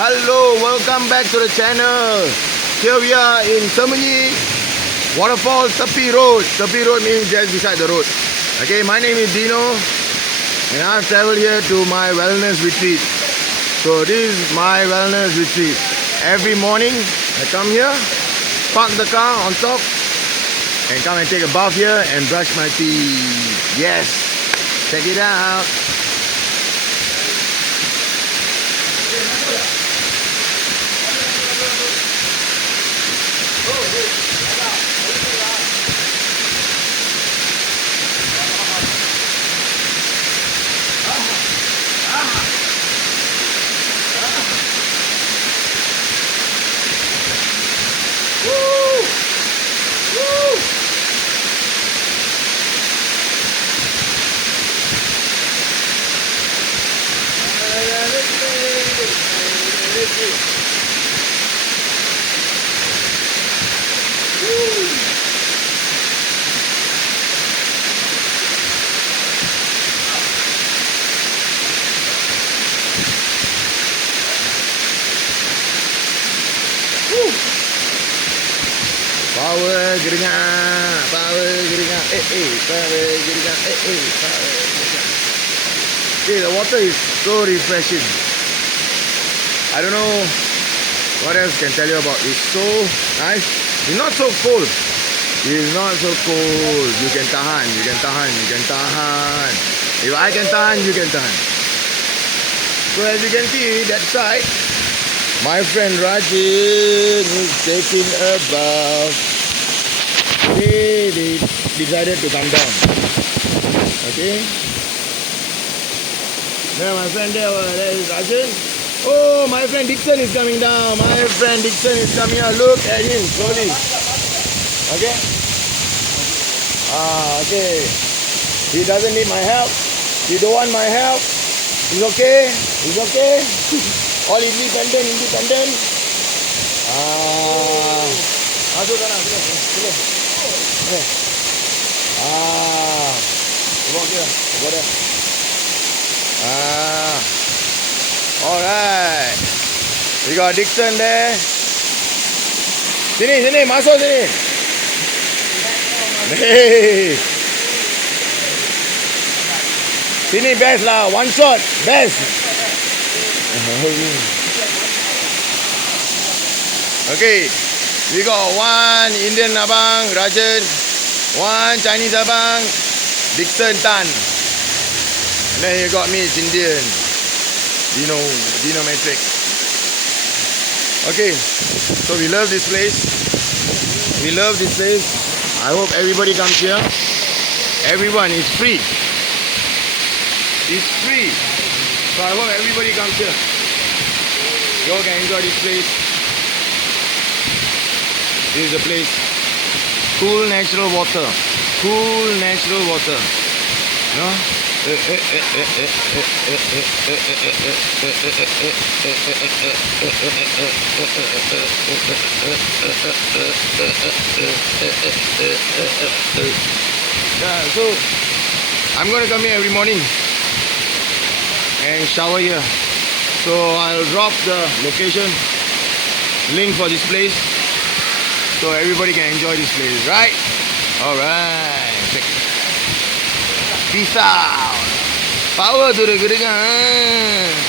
Hello, welcome back to the channel. Here we are in Seminyih, Waterfall, Tepi Road. Tepi Road means just beside the road. Okay, my name is Dino and I've traveled here to my wellness retreat. So this is my wellness retreat. Every morning I come here, park the car on top and come and take a bath here and brush my teeth. Yes, check it out. Power geringat, power geringat, power geringat, power geringat. Okay, the water is so refreshing. I don't know what else can tell you about. It's so nice. It's not so cold. It's not so cold. You can tahan, you can tahan, you can tahan. If I can tahan, you can tahan. So as you can see that side, my friend Rajin is taking a bath. They decided to come down. Okay. There, my friend there is Rajin. Oh, my friend Dixon is coming down. My friend Dixon is coming out. Look at him slowly. Okay. Okay. He doesn't need my help. He don't want my help. He's okay. He's okay. All independent. Masuk sana, sini. Go there. Alright. We got Dixon there. Sini, masuk sini. Hey. Sini best lah, one shot, best. Okay, we got one Indian abang, Rajan, one Chinese abang, Dixon Tan. And then you got me, it's Indian, Dino Matrix. Okay, so we love this place. I hope everybody comes here. Everyone is free. It's free. So I hope everybody comes here. You all can enjoy this place. This is the place. Cool natural water. You know? Yeah, so I'm going to come here every morning and shower here. So I'll drop the location link for this place so everybody can enjoy this place, right? Alright. Peace out. Power to the geringat.